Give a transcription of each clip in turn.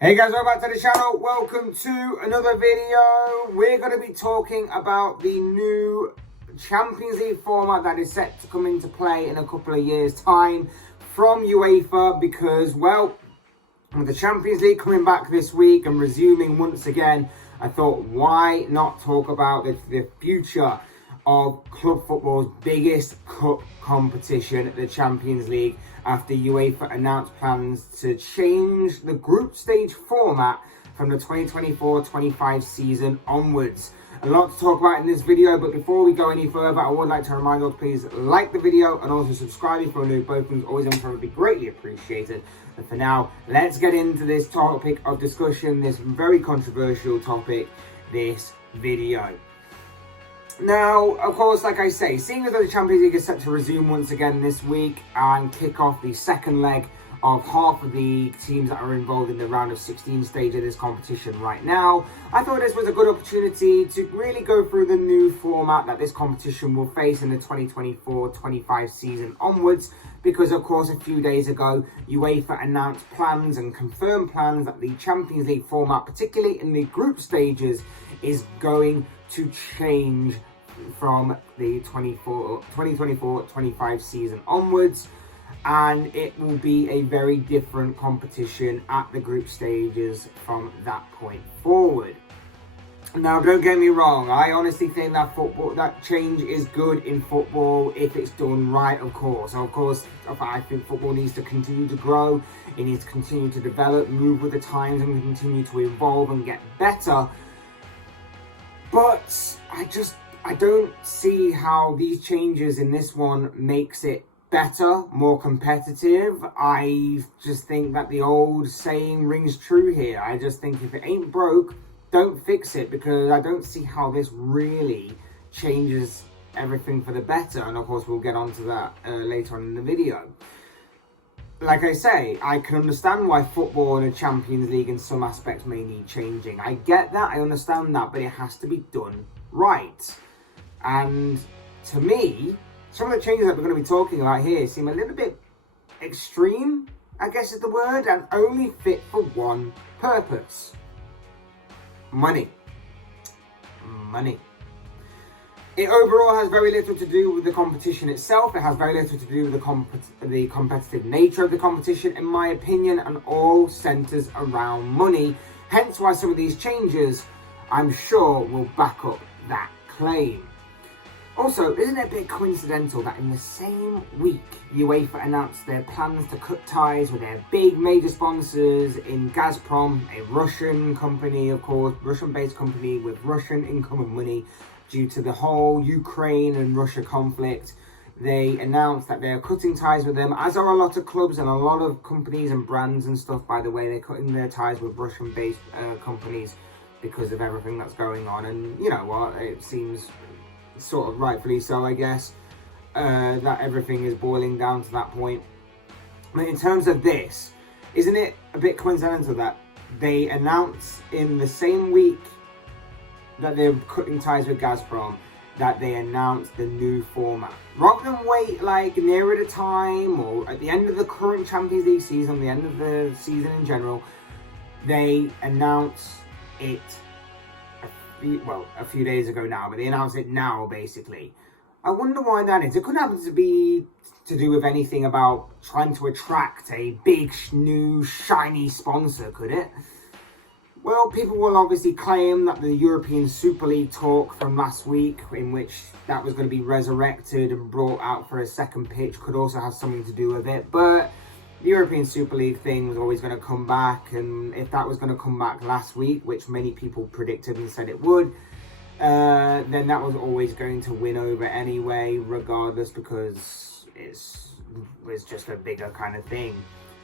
Hey guys, welcome back to the channel. Welcome to another video. We're going to be talking about the new Champions League format that is set to come into play in a couple of years' time from UEFA because, well, with the Champions League coming back this week and resuming once again, I thought, why not talk about the future of club football's biggest cup competition, the Champions League, after UEFA announced plans to change the group stage format from the 2024-25 season onwards. A lot to talk about in this video, but before we go any further, I would like to remind you to please like the video and also subscribe if you're new. Both things always would be greatly appreciated. And for now, let's get into this topic of discussion, this very controversial topic, this video. Now, of course, like I say, seeing as though the Champions League is set to resume once again this week and kick off the second leg of half of the teams that are involved in the round of 16 stage of this competition right now, I thought this was a good opportunity to really go through the new format that this competition will face in the 2024-25 season onwards, because of course a few days ago UEFA announced plans and confirmed plans that the Champions League format, particularly in the group stages, is going to change from the 2024-25 season onwards, and it will be a very different competition at the group stages from that point forward. Now, don't get me wrong, I honestly think that change is good in football if it's done right, of course. I think football needs to continue to grow, it needs to continue to develop, move with the times, and continue to evolve and get better. But I don't see how these changes in this one makes it better, more competitive. I just think that the old saying rings true here. I just think if it ain't broke, don't fix it, because I don't see how this really changes everything for the better. And of course, we'll get onto that later on in the video. Like I say, I can understand why football and the Champions League in some aspects may need changing. I get that, I understand that, but it has to be done right. And to me, some of the changes that we're going to be talking about here seem a little bit extreme, I guess is the word, and only fit for one purpose. Money. Money. It overall has very little to do with the competition itself. It has very little to do with the competitive nature of the competition, in my opinion, and all centres around money. Hence why some of these changes, I'm sure, will back up that claim. Also, isn't it a bit coincidental that in the same week, UEFA announced their plans to cut ties with their big major sponsors in Gazprom, a Russian company, of course, Russian-based company with Russian income and money, due to the whole Ukraine and Russia conflict. They announced that they're cutting ties with them, as are a lot of clubs and a lot of companies and brands and stuff, by the way. They're cutting their ties with Russian-based companies because of everything that's going on. And you know what, it seems sort of rightfully so, I guess, that everything is boiling down to that point. But in terms of this, isn't it a bit coincidental that they announced in the same week that they're cutting ties with Gazprom, that they announced the new format? Rather than wait like nearer the time or at the end of the current Champions League season, the end of the season in general, they announced it a few days ago now, but they announced it now, basically. I wonder why that is. It couldn't happen to be to do with anything about trying to attract a big, new, shiny sponsor, could it? Well, people will obviously claim that the European Super League talk from last week, in which that was going to be resurrected and brought out for a second pitch, could also have something to do with it. But the European Super League thing was always going to come back, and if that was going to come back last week, which many people predicted and said it would, then that was always going to win over anyway, regardless, because it's just a bigger kind of thing.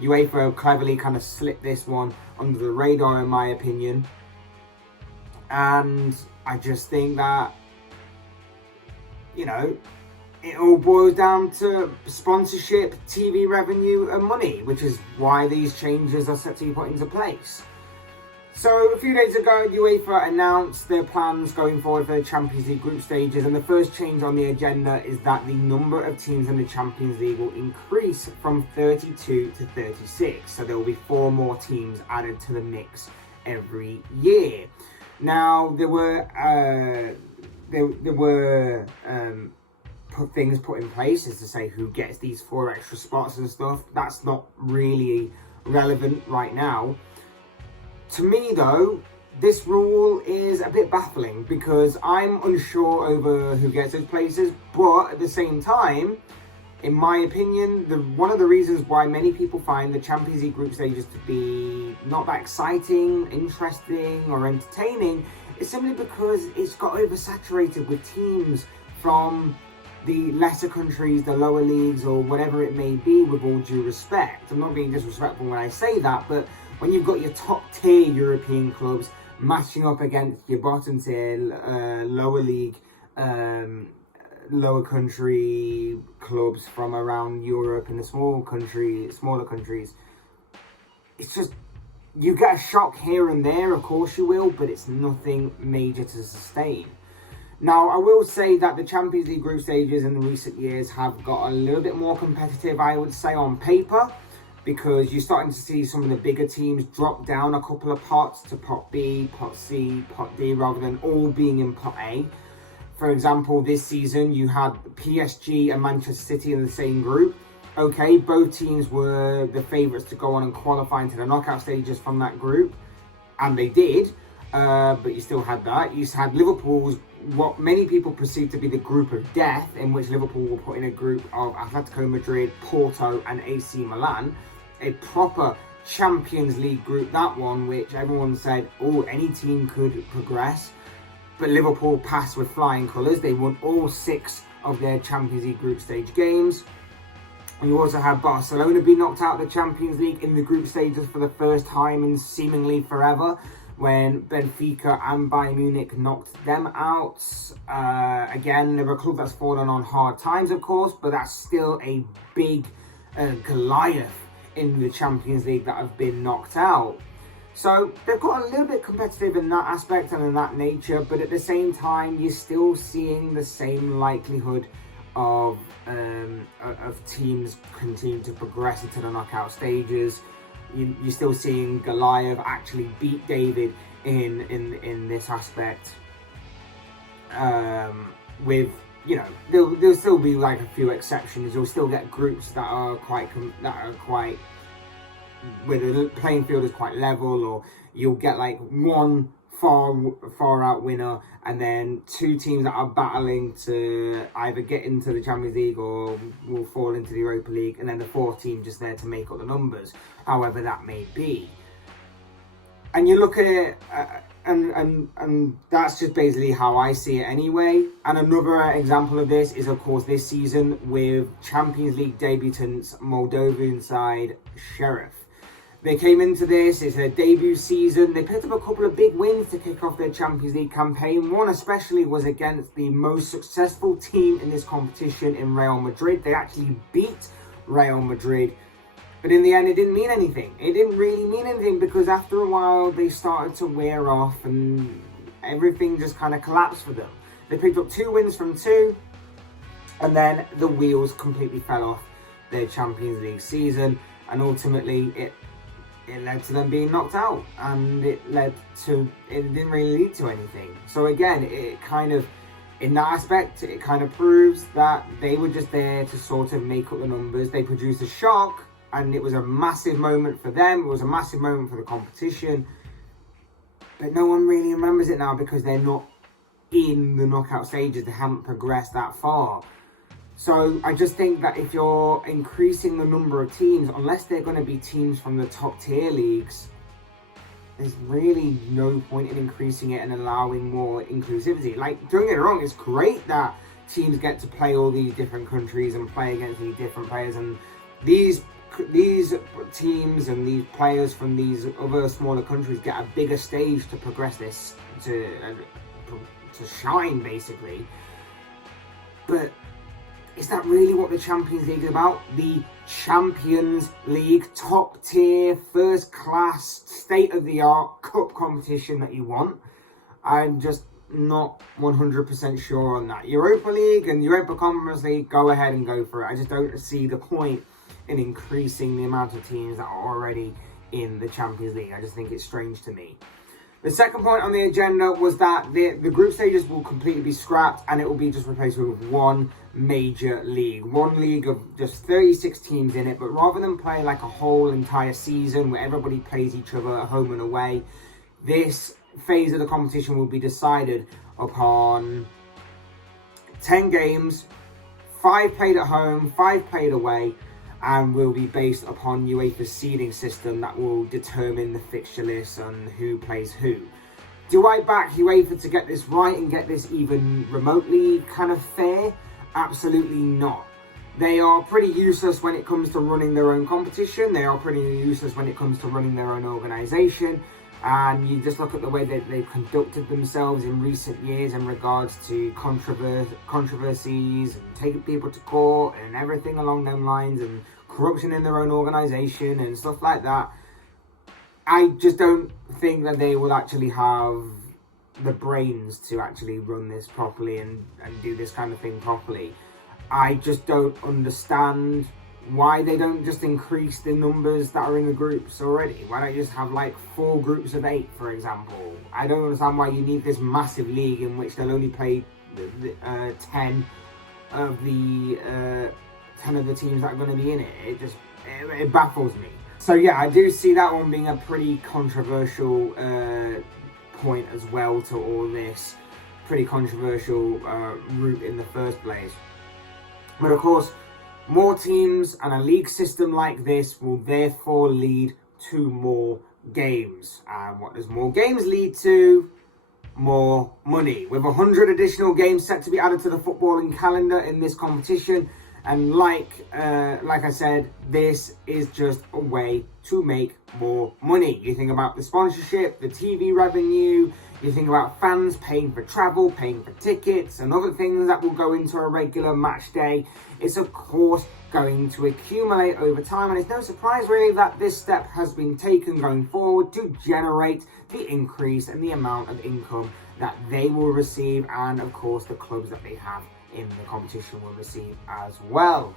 UEFA cleverly kind of slipped this one under the radar, in my opinion. And I just think that, you know, it all boils down to sponsorship, TV revenue and money, which is why these changes are set to be put into place. So a few days ago, UEFA announced their plans going forward for the Champions League group stages, and the first change on the agenda is that the number of teams in the Champions League will increase from 32 to 36. So there will be 4 more teams added to the mix every year. Now there were things put in place as to say who gets these 4 extra spots and stuff. That's not really relevant right now. To me, though, this rule is a bit baffling because I'm unsure over who gets those places, but at the same time, in my opinion, one of the reasons why many people find the Champions League group stages to be not that exciting, interesting, or entertaining is simply because it's got oversaturated with teams from the lesser countries, the lower leagues, or whatever it may be, with all due respect. I'm not being disrespectful when I say that, but when you've got your top tier European clubs matching up against your bottom tier lower league, lower country clubs from around Europe and the smaller countries, it's just, you get a shock here and there, of course you will, but it's nothing major to sustain. Now, I will say that the Champions League group stages in the recent years have got a little bit more competitive, I would say, on paper, because you're starting to see some of the bigger teams drop down a couple of pots to pot B, pot C, pot D, rather than all being in pot A. For example, this season you had PSG and Manchester City in the same group. Okay, both teams were the favourites to go on and qualify into the knockout stages from that group, and they did, but you still had that. You had Liverpool's, what many people perceive to be the group of death, in which Liverpool were put in a group of Atletico Madrid, Porto and AC Milan. A proper Champions League group, that one, which everyone said, oh, any team could progress. But Liverpool passed with flying colours. They won all 6 of their Champions League group stage games. And you also had Barcelona be knocked out of the Champions League in the group stages for the first time in seemingly forever, when Benfica and Bayern Munich knocked them out. Again, they're a club that's fallen on hard times, of course, but that's still a big Goliath in the Champions League that have been knocked out. So they've got a little bit competitive in that aspect and in that nature, but at the same time, you're still seeing the same likelihood of teams continue to progress into the knockout stages. You're still seeing Goliath actually beat David in this aspect. With, you know, there'll still be like a few exceptions. You'll still get groups that are quite where the playing field is quite level, or you'll get like one far out winner and then 2 teams that are battling to either get into the Champions League or will fall into the Europa League, and then the 4th team just there to make up the numbers, however that may be. And you look at it, and that's just basically how I see it anyway. And another example of this is, of course, this season with Champions League debutants Moldovan side Sheriff. They came into this, it's their debut season. They picked up a couple of big wins to kick off their Champions League campaign. One especially was against the most successful team in this competition in Real Madrid. They actually beat Real Madrid. But in the end, it didn't mean anything. It didn't really mean anything because after a while, they started to wear off and everything just kind of collapsed for them. They picked up 2 wins from 2, and then the wheels completely fell off their Champions League season, and ultimately it led to them being knocked out, and it didn't really lead to anything. So again, it kind of, in that aspect, it kind of proves that they were just there to sort of make up the numbers. They produced a shock, and it was a massive moment for them. It was a massive moment for the competition, but no one really remembers it now because they're not in the knockout stages. They haven't progressed that far. So I just think that if you're increasing the number of teams, unless they're going to be teams from the top tier leagues, there's really no point in increasing it and allowing more inclusivity. Like, don't get me wrong, it's great that teams get to play all these different countries and play against these different players, and these teams and these players from these other smaller countries get a bigger stage to progress this, to shine, basically. But is that really what the Champions League is about? The Champions League, top tier, first class, state-of-the-art cup competition that you want? I'm just not 100% sure on that. Europa League and Europa Conference League, go ahead and go for it. I just don't see the point in increasing the amount of teams that are already in the Champions League. I just think it's strange to me. The second point on the agenda was that the group stages will completely be scrapped and it will be just replaced with one major league. One league of just 36 teams in it, but rather than play like a whole entire season where everybody plays each other at home and away, this phase of the competition will be decided upon 10 games, 5 played at home, 5 played away, and will be based upon UEFA's seeding system that will determine the fixture list and who plays who. Do I back UEFA to get this right and get this even remotely kind of fair? Absolutely not. They are pretty useless when it comes to running their own competition. They are pretty useless when it comes to running their own organisation. And you just look at the way that they've conducted themselves in recent years in regards to controversies and taking people to court and everything along them lines, and corruption in their own organisation and stuff like that. I just don't think that they will actually have the brains to actually run this properly and do this kind of thing properly. I just don't understand why they don't just increase the numbers that are in the groups already. Why don't you just have like 4 groups of 8, for example? I don't understand why you need this massive league in which they'll only play 10 of the 10 of the teams that are going to be in it. It baffles me. So yeah, I do see that one being a pretty controversial point as well to all this. Pretty controversial route in the first place. But of course, more teams and a league system like this will therefore lead to more games. And what does more games lead to? More money. With 100 additional games set to be added to the footballing calendar in this competition. And like I said, this is just a way to make more money. You think about the sponsorship, the TV revenue, you think about fans paying for travel, paying for tickets, and other things that will go into a regular match day. It's of course going to accumulate over time, and it's no surprise really that this step has been taken going forward to generate the increase in the amount of income that they will receive, and of course the clubs that they have in the competition will receive as well.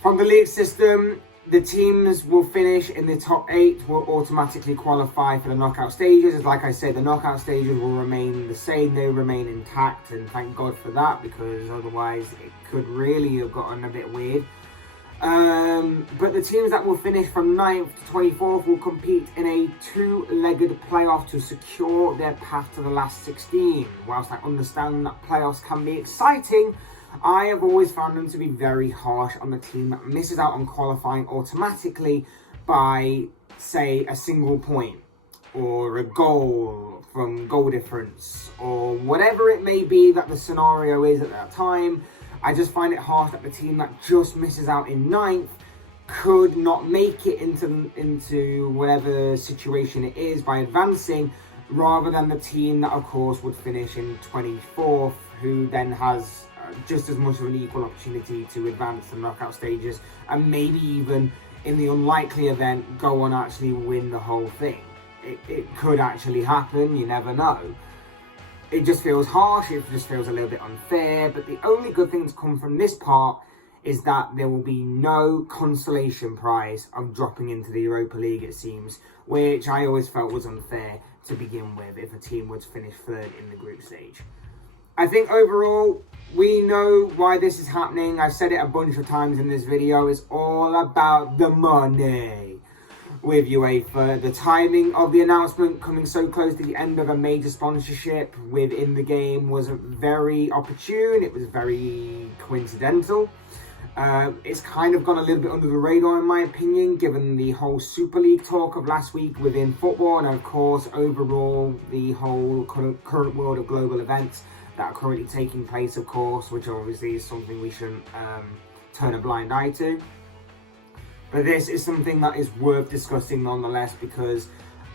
From the league system, the teams will finish in the top 8 will automatically qualify for the knockout stages. As like I said, the knockout stages will remain the same, they remain intact, and thank God for that, because otherwise it could really have gotten a bit weird. But the teams that will finish from 9th to 24th will compete in a 2-legged playoff to secure their path to the last 16. Whilst I understand that playoffs can be exciting, I have always found them to be very harsh on the team that misses out on qualifying automatically by, say, a single point or a goal from goal difference or whatever it may be that the scenario is at that time. I just find it harsh that the team that just misses out in 9th could not make it into whatever situation it is by advancing, rather than the team that of course would finish in 24th, who then has just as much of an equal opportunity to advance the knockout stages, and maybe even in the unlikely event go on actually win the whole thing. It could actually happen, you never know. It just feels harsh, it just feels a little bit unfair, but the only good thing to come from this part is that there will be no consolation prize of dropping into the Europa League, it seems, which I always felt was unfair to begin with if a team were to finish 3rd in the group stage. I think overall, we know why this is happening. I've said it a bunch of times in this video. It's all about the money with UEFA. The timing of the announcement coming so close to the end of a major sponsorship within the game was very opportune. It was very coincidental. It's kind of gone a little bit under the radar in my opinion, given the whole Super League talk of last week within football, and of course overall the whole current world of global events that are currently taking place, of course, which obviously is something we shouldn't turn a blind eye to. But this is something that is worth discussing nonetheless, because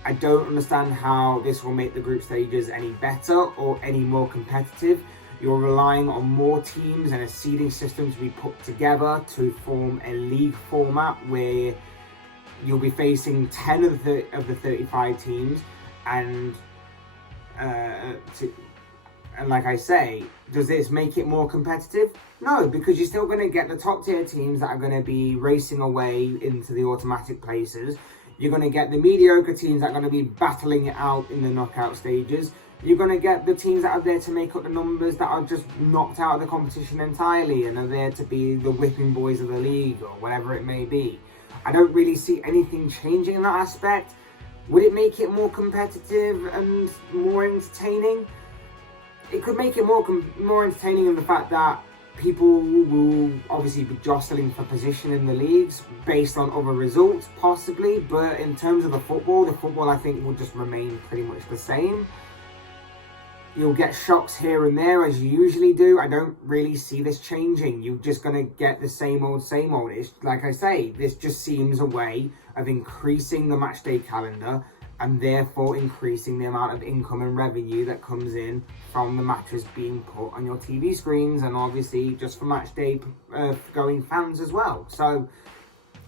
I don't understand how this will make the group stages any better or any more competitive. You're relying on more teams and a seeding system to be put together to form a league format where you'll be facing 10 of the 35 teams, and like I say, does this make it more competitive? No, because you're still going to get the top tier teams that are going to be racing away into the automatic places. You're going to get the mediocre teams that are going to be battling it out in the knockout stages. You're going to get the teams that are there to make up the numbers that are just knocked out of the competition entirely and are there to be the whipping boys of the league or whatever it may be. I don't really see anything changing in that aspect. Would it make it more competitive and more entertaining? It could make it more entertaining in the fact that people will obviously be jostling for position in the leagues based on other results, possibly. But in terms of the football I think will just remain pretty much the same. You'll get shocks here and there as you usually do. I don't really see this changing. You're just going to get the same old, same old. It's, like I say, this just seems a way of increasing the match day calendar and therefore increasing the amount of income and revenue that comes in from the matches being put on your TV screens, and obviously just for match day going fans as well. So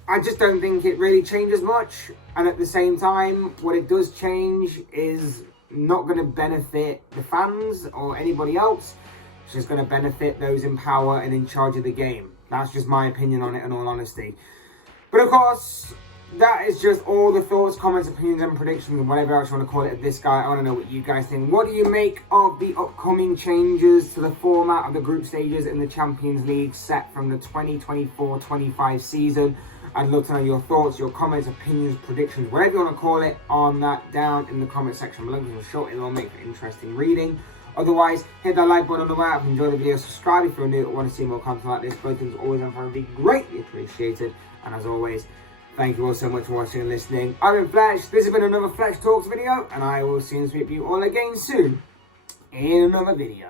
I just don't think it really changes much. And at the same time, what it does change is not going to benefit the fans or anybody else. It's just going to benefit those in power and in charge of the game. That's just my opinion on it, in all honesty. But of course, that is just all the thoughts, comments, opinions, and predictions, and whatever else you want to call it of this guy. I want to know what you guys think. What do you make of the upcoming changes to the format of the group stages in the Champions League set from the 2024-25 season? I'd love to know your thoughts, your comments, opinions, predictions, whatever you want to call it, on that down in the comment section below. Because I'm sure it'll make for interesting reading. Otherwise, hit that like button on the way up. Enjoy the video. Subscribe if you're new or want to see more content like this. Both things always and forever be greatly appreciated. And as always, thank you all so much for watching and listening. I've been Fletch. This has been another Fletch Talks video, and I will see and speak to you all again soon in another video.